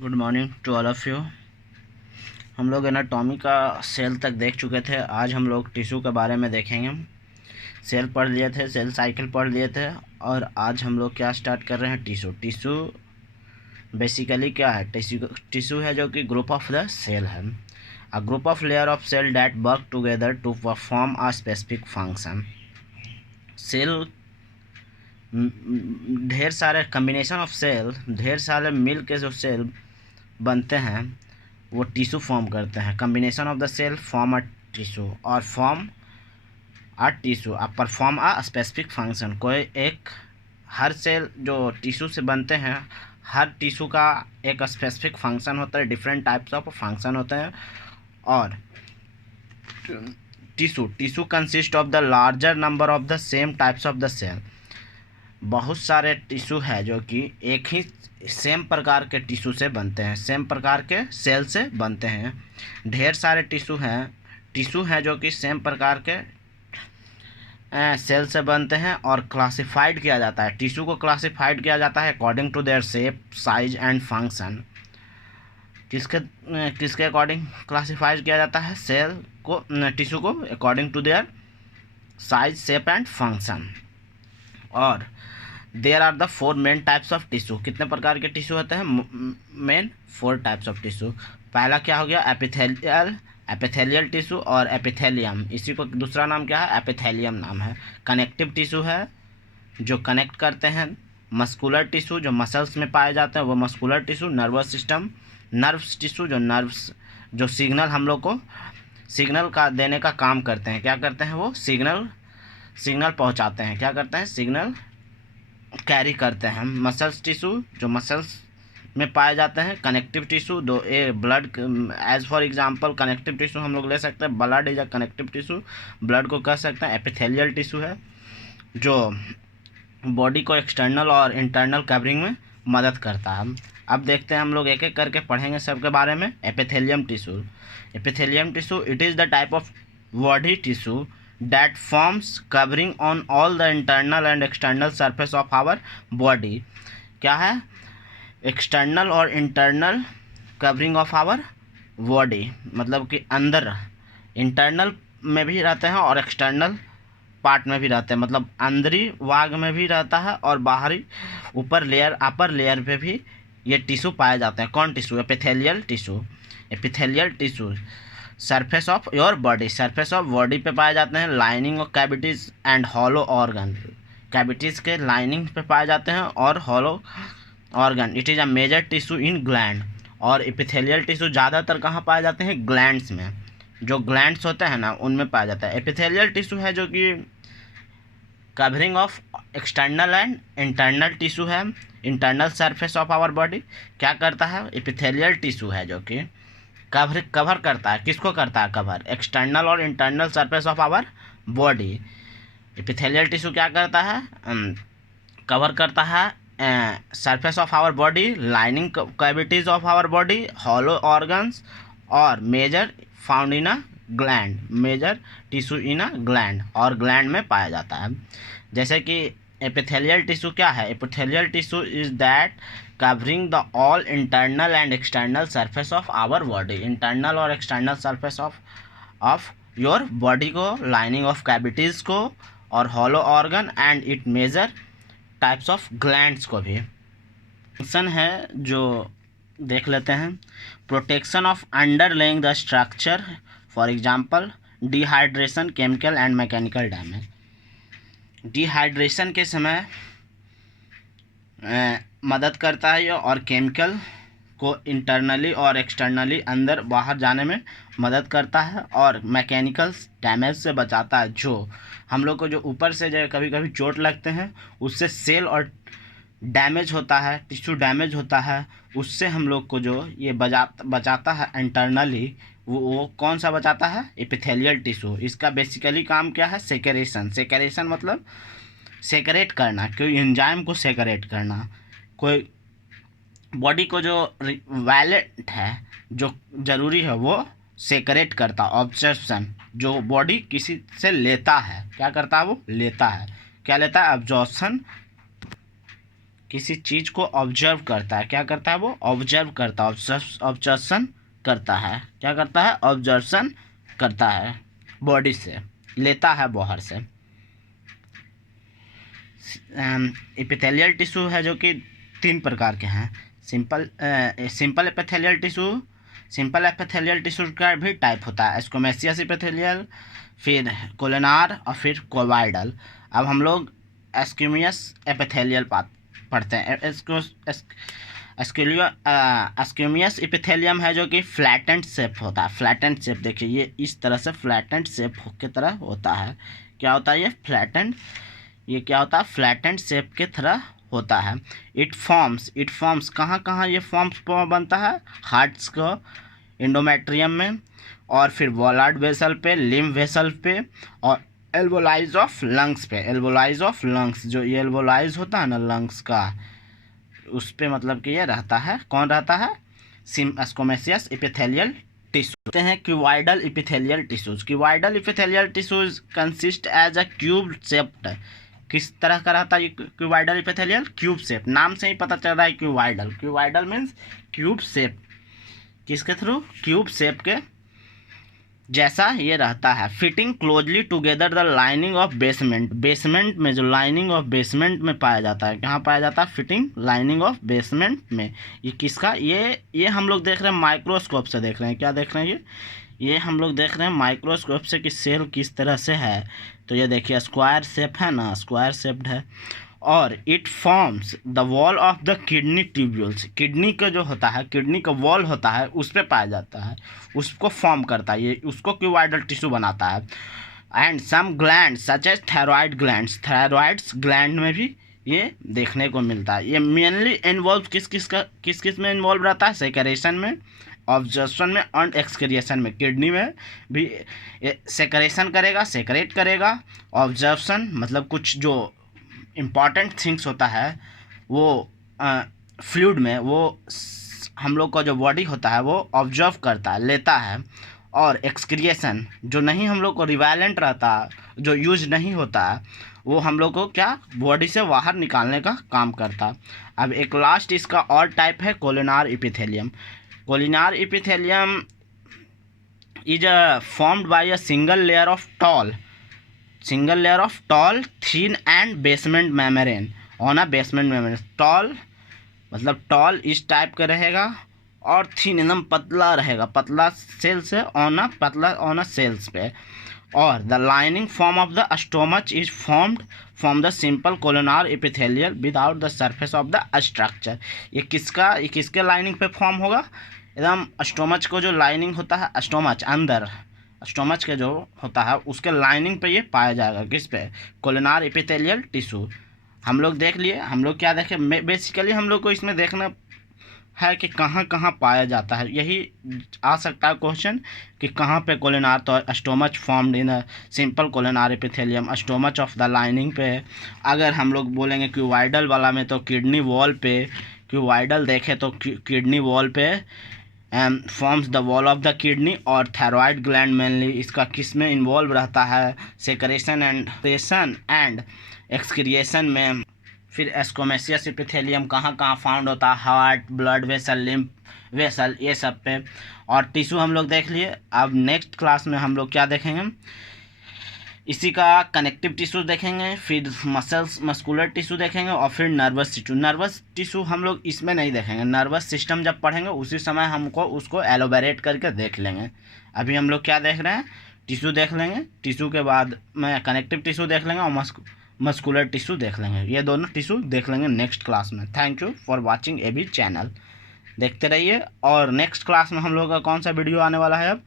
Good morning to all of you. हम लोग anatomy का सेल तक देख चुके थे। आज हम लोग टिश्यू के बारे में देखेंगे। सेल पढ़ लिए थे, सेल साइकिल पढ़ लिए थे, और आज हम लोग क्या स्टार्ट कर रहे हैं, टिश्यू। टिश्यू बेसिकली क्या है? टिश्यू है जो कि ग्रुप ऑफ द सेल है, a group of layer of cell that work together to perform a specific function. Cell ढेर सारे कम्बिनेशन ऑफ सेल, ढेर सारे मिल के जो सेल बनते हैं वो टिश्यू फॉर्म करते हैं। Combination of the cell form a tissue और form a tissue perform a specific function. कोई एक हर सेल जो टिश्यू से बनते हैं, हर टिश्यू का एक स्पेसिफिक फंक्शन होता है, डिफरेंट टाइप्स ऑफ फंक्शन होते हैं। और tissue consist of the larger number of the same types of the cell. बहुत सारे टिश्यू है जो कि एक ही सेम प्रकार के टिश्यू से बनते हैं, सेम प्रकार के सेल से बनते हैं। ढेर सारे टिश्यू हैं जो कि सेम प्रकार के सेल से बनते हैं और क्लासिफाइड किया जाता है। टिश्यू को क्लासिफाइड किया जाता है according to their shape, size and function. किसके अकॉर्डिंग क्लासिफाइड किया जाता है? सेल को, टिश्यू को according to their size, shape and function. और there are the 4 main types of tissue. कितने प्रकार के टिश्यू होते हैं? Main 4 types of tissue. पहला क्या हो गया? एपिथेलियल टिश्यू और एपिथेलियम। इसी को दूसरा नाम क्या है? एपिथेलियम नाम है। कनेक्टिव टिश्यू है जो कनेक्ट करते हैं। मस्कुलर टिश्यू जो मसल्स में पाए जाते हैं वो muscular tissue. Nervous system, nerves tissue जो सिग्नल हम लोग को सिग्नल का देने का काम करते हैं। क्या करते हैं? वो सिग्नल पहुंचाते हैं। क्या करते हैं? सिग्नल कैरी करते हैं। मसल्स टिश्यू जो मसल्स में पाए जाते हैं। कनेक्टिव टिश्यू दो blood, as for example connective tissue हम लोग ले सकते हैं, blood is a connective tissue, blood को कह सकते हैं। एपिथेलियल टिश्यू है जो बॉडी को एक्सटर्नल और इंटरनल कवरिंग में मदद करता है। अब देखते हैं, हम लोग एक एक करके पढ़ेंगे सबके बारे में। Epithelium tissue it is the type of body tissue that forms covering on all the internal and external surface of our body। क्या है? एक्सटर्नल और internal covering of our body, मतलब कि अंदर इंटरनल में भी रहते हैं और एक्सटर्नल पार्ट में भी रहते हैं। मतलब अंदरी भाग में भी रहता है और बाहरी ऊपर लेयर, अपर लेयर पे भी ये टिश्यू पाए जाते हैं। कौन tissue? Epithelial tissue surface of your body, surface of body पे पाए जाते हैं। Lining of cavities and hollow organ, cavities के लाइनिंग पे पाए जाते हैं और hollow organ. It is a major tissue in gland. और एपिथेलियल टिश्यू ज़्यादातर कहाँ पाए जाते हैं? ग्लैंड्स में। जो ग्लैंड्स होते हैं ना, उनमें पाया जाता है। एपिथेलियल टिश्यू है जो कि covering of external and internal tissue है, internal surface of our body. क्या करता है? एपिथेलियल टिश्यू है जो कि कवर करता है। किसको करता है कवर? एक्सटर्नल और internal surface of our body. Epithelial tissue क्या करता है? कवर करता है surface of our body, lining cavities of our body, hollow organs, और major found in a gland, major tissue in a gland, और gland में पाया जाता है। जैसे कि एपिथेलियल टिश्यू क्या है? Epithelial tissue is that covering the all internal and external surface of our body. Internal और external surface of your body को, लाइनिंग ऑफ कैविटीज़ को, और hollow organ and it major types of glands को भी। Function है जो देख लेते हैं। Protection of underlying the structure, for example dehydration, chemical and mechanical damage. Dehydration के समय मदद करता है और केमिकल को इंटरनली और एक्सटर्नली अंदर बाहर जाने में मदद करता है, और मैकेनिकल डैमेज से बचाता है। जो हम लोग को जो ऊपर से जो कभी कभी चोट लगते हैं उससे सेल और डैमेज होता है, टिश्यू डैमेज होता है, उससे हम लोग को जो ये बचाता है इंटरनली, वो कौन सा बचाता है? Epithelial tissue. इसका बेसिकली काम क्या है? सेकरेशन मतलब सेकरेट करना, कोई एंजाइम को सेकरेट करना। कोई बॉडी को जो वैलेंट है, जो ज़रूरी है, वो सेकरेट करता। ऑब्जर्प्शन, जो बॉडी किसी से लेता है, क्या करता है? वो लेता है। क्या लेता है? ऑब्जॉर्प्शन किसी चीज़ को ऑब्जर्व करता है, क्या करता है वो ऑब्जर्व करता है, ऑब्जर्शन करता है, क्या करता है ऑब्जर्शन करता है, बॉडी से लेता है बाहर से। एपिथेलियल टिश्यू है जो कि 3 प्रकार के हैं। सिंपल एपिथेलियल टिश्यू का भी टाइप होता है, स्क्वैमोसिस एपिथेलियल, फिर कोलिनार और फिर कोवाइडल। अब हम लोग स्क्वैमोसिस एपिथेलियल पढ़ते हैं। स्क्वैमोसिस एपिथेलियम है जो कि फ्लैटेंड शेप होता है। फ्लैटेंड शेप देखिए, ये इस तरह से फ्लैटेंड शेप की तरह होता है। क्या होता है ये क्या होता है फ्लैटेंड शेप के तरह होता है। इट फॉर्म्स कहाँ ये फॉर्म्स बनता है, हार्ट्स को एंडोमेट्रियम में, और फिर वॉलार्ड वेसल पे, लिम्फ वेसल पे, और एल्वोलाइज ऑफ लंग्स पे। एल्वोलाइज ऑफ लंग्स, जो ये एल्वोलाइज होता है ना लंग्स का, उस पे मतलब कि ये रहता है। कौन रहता है, स्क्वैमोसिस एपिथेलियल टिश्यू। कहते हैं cuboidal epithelial tissues. Cuboidal epithelial tissues consist as a cube shaped. किस तरह का रहता है ये क्यूबॉइडल एपिथेलियल, क्यूब शेप, नाम से ही पता चल रहा है cuboidal. Cuboidal means cube shape, किसके थ्रू, क्यूब शेप के जैसा ये रहता है। Fitting closely together the lining of basement. Basement में जो लाइनिंग ऑफ बेसमेंट में पाया जाता है, कहाँ पाया जाता है, फिटिंग लाइनिंग ऑफ बेसमेंट में। ये किसका, ये हम लोग देख रहे हैं माइक्रोस्कोप से देख रहे हैं। क्या देख रहे हैं ये हम लोग देख रहे हैं माइक्रोस्कोप से कि सेल किस तरह से है। तो ये देखिए स्क्वायर शेप है ना, स्क्वायर शेप्ड है। और it forms the wall of the kidney tubules. Kidney का जो होता है, किडनी का वॉल होता है, उस पे पाया जाता है, उसको फॉर्म करता है, ये उसको क्यूबॉइडल टिश्यू बनाता है। And some gland such as thyroid glands. Thyroids gland में भी ये देखने को मिलता है। ये मेनली इन्वॉल्व किस में इन्वॉल्व रहता है, सेक्रेशन में, ऑब्जर्वेशन में और एक्सक्रिएशन में। किडनी में भी सेक्रेशन करेगा, सेक्रेट करेगा। ऑब्जर्वेशन मतलब कुछ जो इम्पॉर्टेंट थिंग्स होता है वो फ्लूइड में, वो हम लोग का जो बॉडी होता है वो ऑब्जर्व करता है, लेता है। और एक्सक्रिएशन जो नहीं हम लोग को रिवेलेंट रहता, जो यूज नहीं होता है, वो हम लोग को क्या बॉडी से बाहर निकालने का काम करता। अब एक लास्ट इसका और टाइप है columnar epithelium. Columnar epithelium is formed by a single layer of tall thin and basement membrane on a basement membrane. Tall मतलब टॉल इस टाइप का रहेगा और थिन एकदम पतला रहेगा, पतला सेल से ऑन अ सेल्स पे। और the lining form of the stomach is formed from the simple columnar epithelial without the surface of the structure. ये किसके लाइनिंग पे फॉर्म होगा, एकदम स्टोमच को जो लाइनिंग होता है, स्टोमच अंदर स्टोमच के जो होता है उसके लाइनिंग पे ये पाया जाएगा। किस पे, कोलिनार एपिथेलियल टिश्यू। हम लोग देख लिए, हम लोग क्या देखें, बेसिकली हम लोग को इसमें देखना है कि कहाँ कहाँ पाया जाता है। यही आ सकता है क्वेश्चन कि कहाँ पे कोलिनार, तो stomach formed in a simple columnar epithelium, stomach of the lining पे। अगर हम लोग बोलेंगे क्यूबॉइडल वाला में तो किडनी वॉल पे, क्यूबॉइडल देखें तो किडनी वॉल पे forms the wall of the kidney. और थायरॉयड ग्लैंड मेनली इसका किस में इन्वॉल्व रहता है, सेक्रेशन एंड एक्सक्रिएशन में। फिर स्क्वैमोसिस एपिथेलियम कहाँ कहाँ फाउंड होता है, heart, blood vessel, lymph vessel, ये सब पे। और टिश्यू हम लोग देख लिए। अब नेक्स्ट क्लास में हम लोग क्या देखेंगे, इसी का कनेक्टिव टिश्यू देखेंगे, फिर मस्कुलर टिश्यू देखेंगे, और फिर नर्वस टिश्यू। नर्वस टिश्यू हम लोग इसमें नहीं देखेंगे, नर्वस सिस्टम जब पढ़ेंगे उसी समय हमको उसको एलोबरेट करके देख लेंगे। अभी हम लोग क्या देख रहे हैं, टिश्यू देख लेंगे, टिश्यू के बाद में कनेक्टिव टिश्यू देख लेंगे और मस्कुलर टिश्यू देख लेंगे। ये दोनों टिश्यू देख लेंगे नेक्स्ट क्लास में। Thank you for watching AB channel, देखते रहिए। और नेक्स्ट क्लास में हम लोग का कौन सा वीडियो आने वाला है, अब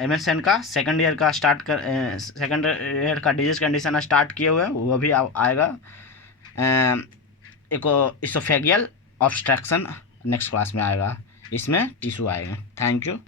MSN का सेकंड ईयर का डिजीज कंडीशन स्टार्ट किए हुए हैं, वो भी आएगा। इसोफेगियल ऑब्स्ट्रक्शन नेक्स्ट क्लास में आएगा, इसमें टिश्यू आएगा। Thank you.